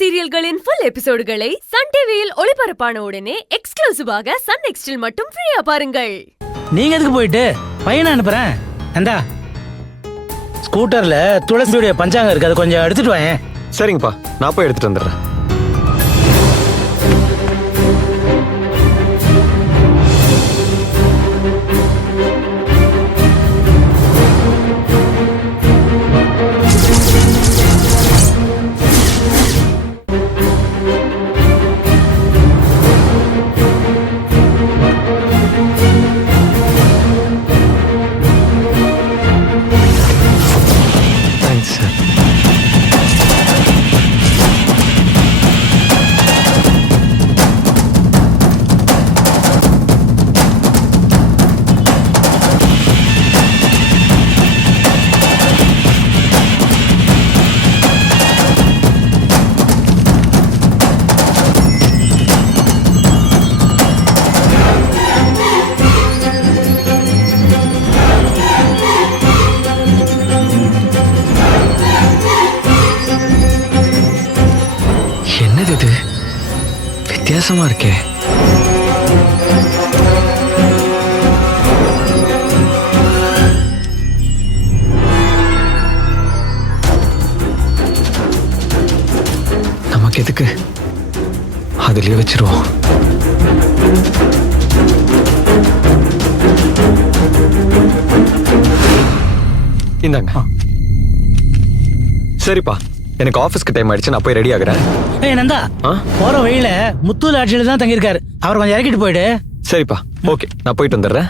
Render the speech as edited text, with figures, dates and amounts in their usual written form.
சீரியல்களின் full எபிசோடுகளை Sun டிவியில் ஒளிபரப்பான உடனே எக்ஸ்க்ளூசிவாக சன் நெக்ஸ்டில் மட்டும் ஃப்ரீயா பாருங்கள். நீங்க எதுக்கு போயிட்டு பையனை அனுப்புறேன். ஏண்டா ஸ்கூட்டர்ல துளசியுடைய பஞ்சாங்கம் இருக்கு, அதை கொஞ்சம் எடுத்துட்டு வாயேன். சரிங்கப்பா, நான் போய் எடுத்துட்டு வந்துடுறேன். என்னது இது வித்தியாசமா இருக்கே. நமக்கு எதுக்கு, அதுலயே வச்சிருவோம். இந்தாங்க. சரிப்பா, எனக்கு ஆபீஸ்க்கு டைம் ஆயிடுச்சு, நான் போய் ரெடி ஆகுறேன். ஏய் நந்தா, போற வழியில முத்தூர் ஆட்சியில தான் தங்கியிருக்காரு, அவர் கொஞ்சம் இறக்கிட்டு போயிடு. சரிப்பா, ஓகே, நான் போயிட்டு வந்துடுறேன்.